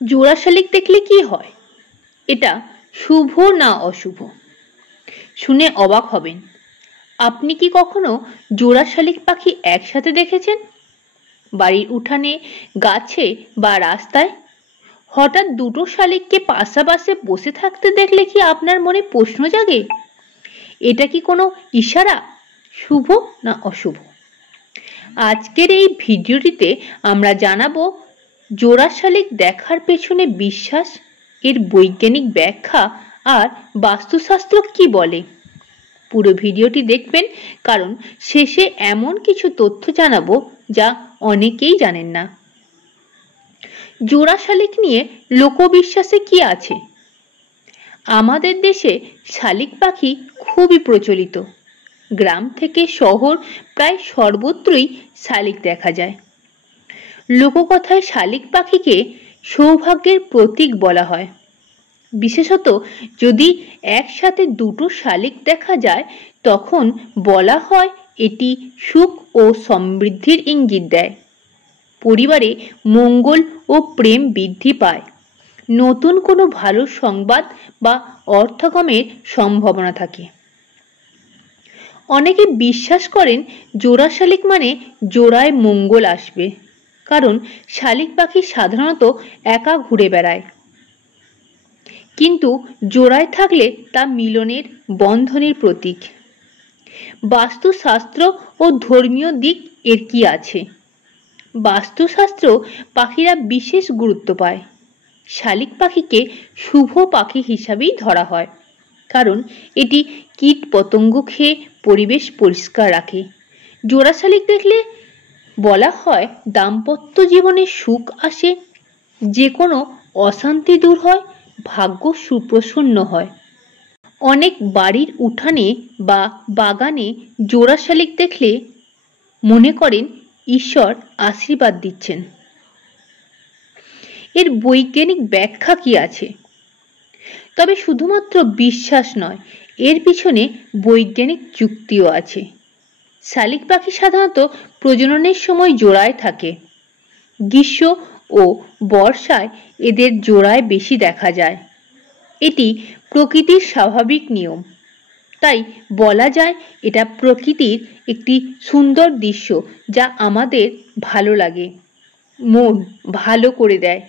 জোড়া শালিক দেখলে কি হয়? এটা শুভ না অশুভ? শুনে অবাক হবেন। আপনি কি কখনো জোড়া শালিক পাখি একসাথে দেখেছেন? বাড়ির উঠানে, গাছে বা রাস্তায়? হঠাৎ দুটো শালিককে পাশাপাশি বসে থাকতে দেখলে কি আপনার মনে প্রশ্ন জাগে, এটা কি কোনো ইশারা, শুভ না অশুভ? আজকের এই ভিডিওটিতে আমরা জানাবো জোড়া শালিক দেখার পেছনে বিশ্বাস, এর বৈজ্ঞানিক ব্যাখ্যা আর বাস্তুশাস্ত্র কি বলে। পুরো ভিডিওটি দেখবেন, কারণ শেষে এমন কিছু তথ্য জানাবো যা অনেকেই জানেন না। জোড়া শালিক নিয়ে লোকবিশ্বাসে কি আছে? আমাদের দেশে শালিক পাখি খুবই প্রচলিত। গ্রাম থেকে শহর প্রায় সর্বত্রই শালিক দেখা যায়। লোককথায় শালিক পাখিকে সৌভাগ্যের প্রতীক বলা হয়। বিশেষত যদি একসাথে দুটো শালিক দেখা যায়, তখন বলা হয় এটি সুখ ও সমৃদ্ধির ইঙ্গিত দেয়। পরিবারে মঙ্গল ও প্রেম বৃদ্ধি পায়। নতুন কোনো ভালো সংবাদ বা অর্থগমের সম্ভাবনা থাকে। অনেকে বিশ্বাস করেন জোড়া শালিক মানে জোড়ায় মঙ্গল আসবে, কারণ শালিক পাখি সাধারণত একা ঘুরে বেড়ায়, কিন্তু জোড়ায় থাকলে তা মিলনের, বন্ধনের প্রতীক। বাস্তুশাস্ত্র ও ধর্মীয় দিক এর কি আছে? বাস্তুশাস্ত্র পাখিরা বিশেষ গুরুত্ব পায়। শালিক পাখিকে শুভ পাখি হিসাবেই ধরা হয়, কারণ এটি কীট পতঙ্গ খেয়ে পরিবেশ পরিষ্কার রাখে। জোড়া শালিক দেখলে বলা হয় দাম্পত্য জীবনে সুখ আসে, যে কোনো অশান্তি দূর হয়, ভাগ্য সুপ্রসন্ন হয়। অনেক বাড়ির উঠানে বা বাগানে জোড়া শালিক দেখলে মনে করেন ঈশ্বর আশীর্বাদ দিচ্ছেন। এর বৈজ্ঞানিক ব্যাখ্যা কি আছে? তবে শুধুমাত্র বিশ্বাস নয়, এর পিছনে বৈজ্ঞানিক যুক্তিও আছে। শালিক পাখি সাধারণত প্রজননের সময় জোড়ায় থাকে। গ্রীষ্ম ও বর্ষায় এদের জোড়ায় বেশি দেখা যায়। এটি প্রকৃতির স্বাভাবিক নিয়ম। তাই বলা যায় এটা প্রকৃতির একটি সুন্দর দৃশ্য, যা আমাদের ভালো লাগে, মন ভালো করে দেয়।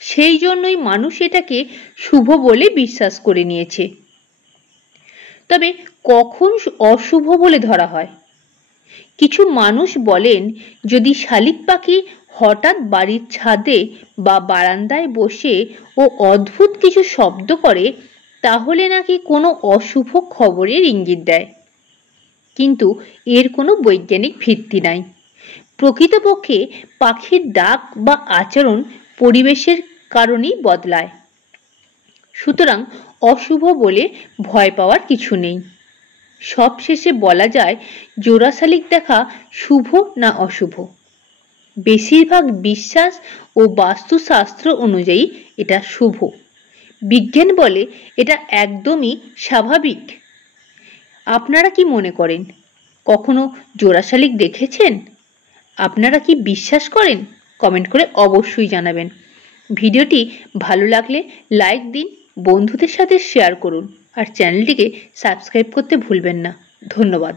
সেই জন্যই মানুষ এটাকে শুভ বলে বিশ্বাস করে নিয়েছে। তবে কখন অশুভ বলে ধরা হয়? কিছু মানুষ বলেন যদি শালিক পাখি হঠাৎ বাড়ির ছাদে বা বারান্দায় বসে ও অদ্ভুত কিছু শব্দ করে, তাহলে নাকি কোনো অশুভ খবরের ইঙ্গিত দেয়। কিন্তু এর কোনো বৈজ্ঞানিক ভিত্তি নাই। প্রকৃতপক্ষে পাখির ডাক বা আচরণ পরিবেশের কারণেই বদলায়। সুতরাং অশুভ বলে ভয় পাওয়ার কিছু নেই। সবশেষে বলা যায় জোড়া শালিক দেখা শুভ না অশুভ? বেশিরভাগ বিশ্বাস ও বাস্তুশাস্ত্র অনুযায়ী এটা শুভ। বিজ্ঞান বলে এটা একদমই স্বাভাবিক। আপনারা কি মনে করেন? কখনো জোড়া শালিক দেখেছেন? আপনারা কি বিশ্বাস করেন? কমেন্ট করে অবশ্যই জানাবেন। ভিডিওটি ভালো লাগলে লাইক দিন, বন্ধুদের সাথে শেয়ার করুন আর চ্যানেলটিকে সাবস্ক্রাইব করতে ভুলবেন না। ধন্যবাদ।